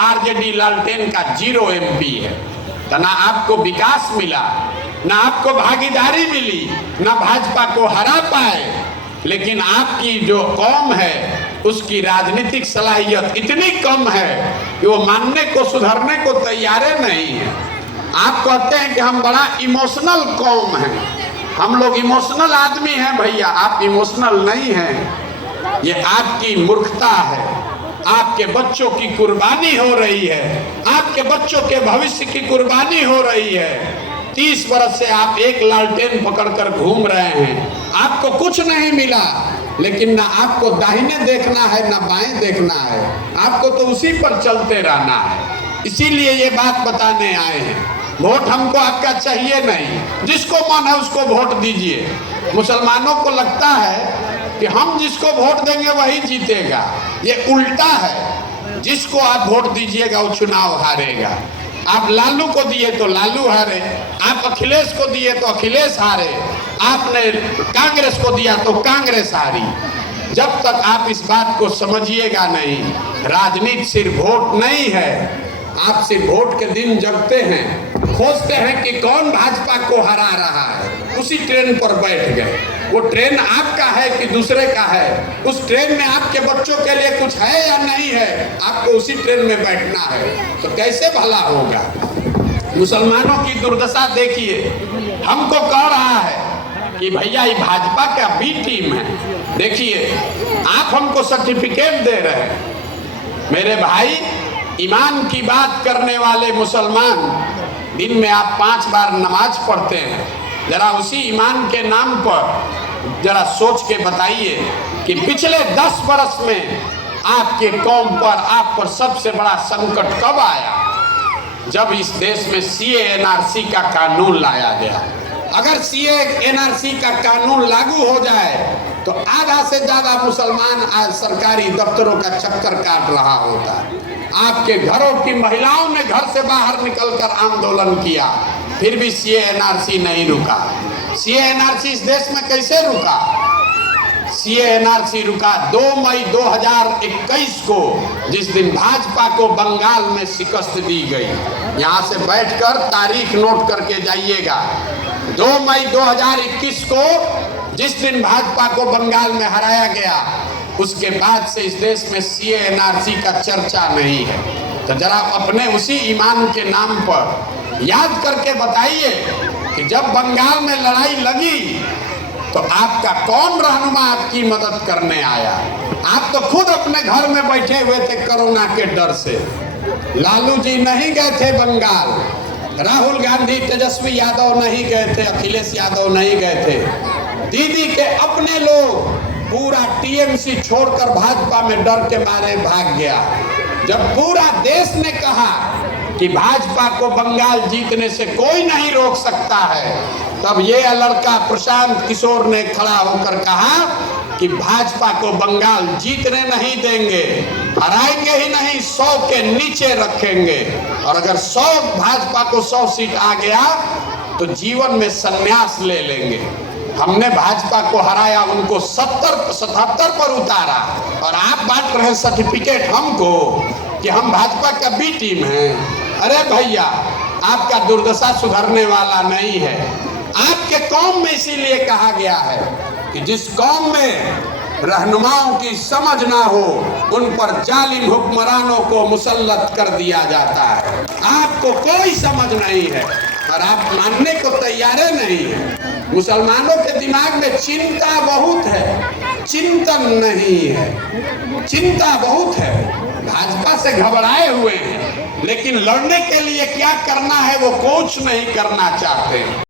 RJD लालटेन का 0 MP है। तो ना आपको विकास मिला, ना आपको भागीदारी मिली, ना भाजपा को हरा पाए। लेकिन आपकी जो कौम है उसकी राजनीतिक सलाहियत इतनी कम है कि वो मानने को, सुधरने को तैयार नहीं है। आप कहते हैं कि हम बड़ा इमोशनल कौम हैं, हम लोग इमोशनल आदमी हैं। भैया आप इमोशनल नहीं हैं, ये आपकी मूर्खता है। आपके बच्चों की कुर्बानी हो रही है, आपके बच्चों के भविष्य की कुर्बानी हो रही है। 30 वर्ष से आप एक लालटेन पकड़कर घूम रहे हैं, आपको कुछ नहीं मिला। लेकिन ना आपको दाहिने देखना है ना बाएं देखना है, आपको तो उसी पर चलते रहना है। इसीलिए ये बात बताने आए हैं, वोट हमको आपका चाहिए नहीं, जिसको मन है उसको वोट दीजिए। मुसलमानों को लगता है कि हम जिसको वोट देंगे वही जीतेगा, ये उल्टा है। जिसको आप वोट दीजिएगा वो चुनाव हारेगा। आप लालू को दिए तो लालू हारे, आप अखिलेश को दिए तो अखिलेश हारे, आपने कांग्रेस को दिया तो कांग्रेस हारी। जब तक आप इस बात को समझिएगा नहीं, राजनीति सिर्फ वोट नहीं है। आप सिर्फ वोट के दिन जगते हैं, खोजते हैं कि कौन भाजपा को हरा रहा है, उसी ट्रेन पर बैठ गए। वो ट्रेन आपका है कि दूसरे का है, उस ट्रेन में आपके बच्चों के लिए कुछ है या नहीं है, आपको उसी ट्रेन में बैठना है। तो कैसे भला होगा? मुसलमानों की दुर्दशा देखिए, हमको कह रहा है कि भैया ये भाजपा का बी टीम है। देखिए आप हमको सर्टिफिकेट दे रहे हैं। मेरे भाई, ईमान की बात करने वाले मुसलमान, दिन में आप 5 बार नमाज पढ़ते हैं, जरा उसी ईमान के नाम पर जरा सोच के बताइए कि पिछले 10 बरस में आपके कौम पर, आप पर सबसे बड़ा संकट कब आया? जब इस देश में सीए एनआरसी का कानून लाया गया। अगर सीए एनआरसी का कानून लागू हो जाए तो आधा से ज्यादा मुसलमान आज सरकारी दफ्तरों का चक्कर काट रहा होता। आपके घरों की महिलाओं ने घर से बाहर निकलकर आंदोलन किया, फिर भी सीए एनआरसी नहीं रुका। सीए एनआरसी इस देश में कैसे रुका? सीए एनआरसी रुका 2 मई 2021 को, जिस दिन भाजपा को बंगाल में शिकस्त दी गई। यहाँ से बैठकर तारीख नोट करके जाइएगा। 2 मई 2021 को जिस दिन भाजपा को बंगाल में हराया गया, उसके बाद से इस देश में सीए एनआरसी का चर्चा नहीं है। तो जरा अपने उसी ईमान के नाम पर याद करके बताइए कि जब बंगाल में लड़ाई लगी तो आपका कौन रहनुमा आपकी मदद करने आया? आप तो खुद अपने घर में बैठे हुए थे कोरोना के डर से। लालू जी नहीं गए थे बंगाल, राहुल गांधी, तेजस्वी यादव नहीं गए थे, अखिलेश यादव नहीं गए थे। दीदी के अपने लोग, पूरा टीएमसी छोड़कर भाजपा में डर के मारे भाग गया। जब पूरा देश ने कहा कि भाजपा को बंगाल जीतने से कोई नहीं रोक सकता है, तब ये लड़का प्रशांत किशोर ने खड़ा होकर कहा कि भाजपा को बंगाल जीतने नहीं देंगे, हराएंगे ही नहीं, 100 के नीचे रखेंगे। और अगर 100 भाजपा को 100 सीट आ गया तो जीवन में संन्यास ले लेंगे। हमने भाजपा को हराया, उनको 77 पर उतारा, और आप बांट रहे सर्टिफिकेट हमको कि हम भाजपा का बी टीम हैं। अरे भैया, आपका दुर्दशा सुधरने वाला नहीं है। आपके कौम में इसीलिए कहा गया है कि जिस कौम में रहनुमाओं की समझ ना हो, उन पर जालिम हुक्मरानों को मुसल्लत कर दिया जाता है। आपको कोई समझ नहीं है और आप मानने को तैयार नहीं है। मुसलमानों के दिमाग में चिंता बहुत है, चिंतन नहीं है। चिंता बहुत है, भाजपा से घबराए हुए हैं, लेकिन लड़ने के लिए क्या करना है वो कुछ नहीं करना चाहते।